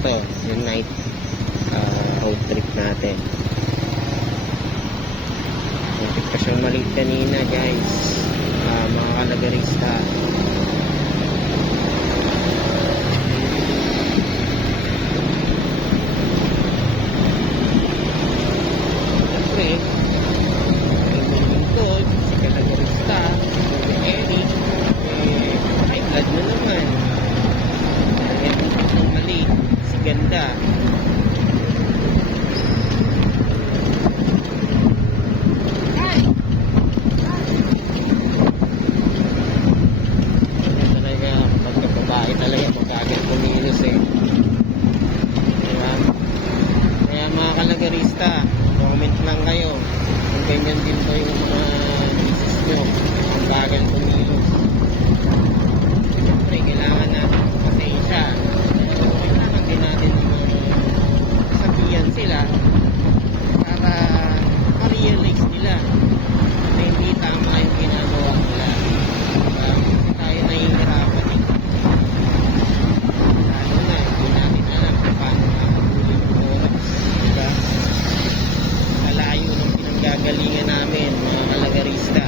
ito yung night road trip natin. Muntik pa siyang maliit kanina guys, mga kalagarista. Siyempre yung lingkod si kalagarista si Eric, high blood na naman. Kaya muntik ng mali si Ganda. Talaga magagad kumilos diba? Kaya mga kalagarista, comment lang kayo kung ganyan din po yung mga misis nyo, ang bagal kumilos. Siyempre kailangan natin pasensya, pero kailangan din natin sabihan sila para ma-realize nila na hindi tama yung ginagawa nila. Kasi tayo nahihirapan gagalingan namin mga kalagarista,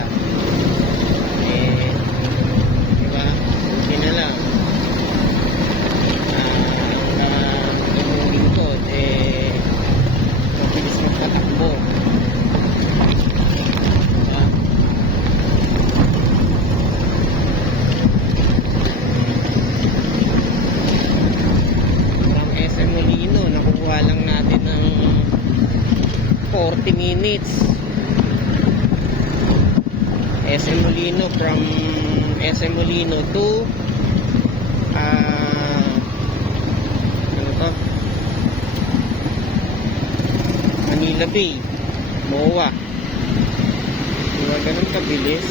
diba? Hindi na lang yung lingkod mabilis magpatakbo, diba? From SM Molino nakukuha lang natin ng 40 minutes. SM Molino, from SM Molino to ano to? Manila Bay, MOA. Diba ganun kabilis?